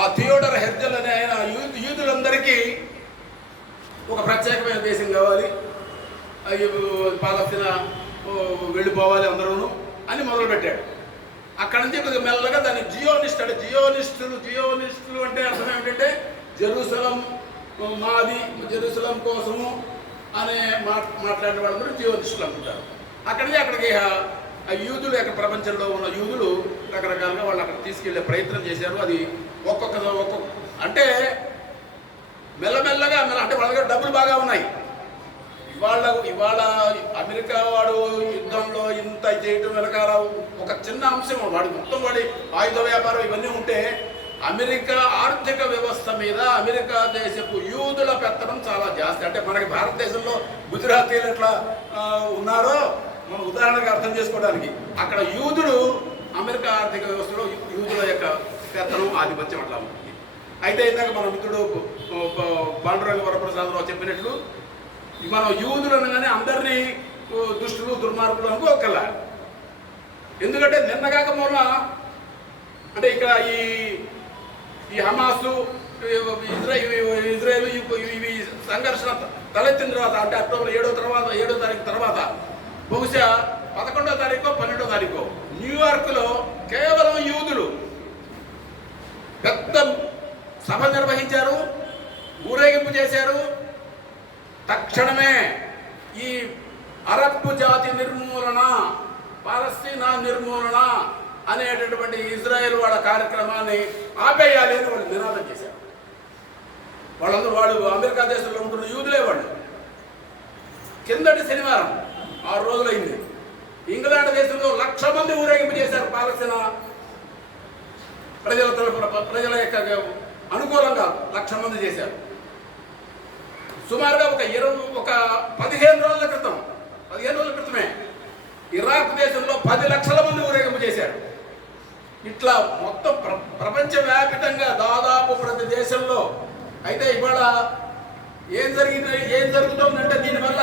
ఆ థియోడర్ హెర్జల్ అనే ఆయన యూదులందరికీ ఒక ప్రత్యేకమైన దేశం కావాలి, పాలస్తీనా వెళ్ళిపోవాలి అందరూ అని మొదలుపెట్టాడు. అక్కడి నుంచి కొద్దిగా మెల్లగా దాన్ని జియోనిస్టులు అంటే అర్థం ఏమిటంటే జెరూసలం మాది, జెరూసలం కోసము అనే మాట్లాడిన వాళ్ళందరూ జియోనిస్టులు అనుకుంటారు. అక్కడికి యూదులు అక్కడ ప్రపంచంలో ఉన్న యూదులు రకరకాలుగా వాళ్ళు అక్కడ తీసుకెళ్లే ప్రయత్నం చేశారు. అది ఒక్కొక్క అంటే మెల్లమెల్లగా అంటే వాళ్ళ దగ్గర డబ్బులు బాగా ఉన్నాయి. ఇవాళ అమెరికా వాడు యుద్ధంలో ఇంత చేయడం వెనకాల ఒక చిన్న అంశం, వాడి ఆయుధ వ్యాపారం ఇవన్నీ ఉంటే అమెరికా ఆర్థిక వ్యవస్థ మీద అమెరికా దేశపు యూదుల పెత్తనం చాలా జాస్తి. అంటే మనకి భారతదేశంలో గుజరాతీలు ఎట్లా ఉన్నారో మనం ఉదాహరణగా అర్థం చేసుకోవడానికి, అక్కడ యూదులు అమెరికా ఆర్థిక వ్యవస్థలో యూదుల యొక్క పెత్తనం ఆధిపత్యం అట్లా ఉంటుంది. అయితే ఇందాక మన మిత్రుడు పాండురంగ వరప్రసాదరావు చెప్పినట్లు మనం యూదులను కానీ అందరినీ దుష్టులు దుర్మార్గులు అనుకోకల్లా. ఎందుకంటే నిన్నగాక మొన్న అంటే ఇక్కడ ఈ హమాసు ఇజ్రాయేల్ ఇవి సంఘర్షణ తలెత్తిన తర్వాత, అంటే అక్టోబర్ 7వ తారీఖు తర్వాత బహుశా 11వ తారీఖు 12వ తారీఖు న్యూయార్క్లో కేవలం యూదులు పెద్ద సభ నిర్వహించారు, ఊరేగింపు చేశారు. తక్షణమే ఈ అరబ్ జాతి నిర్మూలన, పాలస్తీనా నిర్మూలన అనేటటువంటి ఇజ్రాయెల్ వాళ్ళ కార్యక్రమాన్ని ఆపేయాలి అని వాళ్ళు నినాదం చేశారు. వాళ్ళు అమెరికా దేశంలో ఉంటున్న యూదులే వాళ్ళు. కిందటి శనివారం 6 రోజులైంది, ఇంగ్లాండ్ దేశంలో 1,00,000 మంది ఊరేగింపు చేశారు. పాలస్తీనా ప్రజల యొక్క అనుకూలంగా 1,00,000 మంది చేశారు. సుమారుగా ఒక 15 రోజుల క్రితమే ఇరాక్ దేశంలో 10 లక్షల మంది ఊరేగింపు చేశారు. ఇట్లా మొత్తం ప్రపంచవ్యాపితంగా దాదాపు ప్రతి దేశంలో. అయితే ఇవాళ ఏం జరుగుతుందంటే దీనివల్ల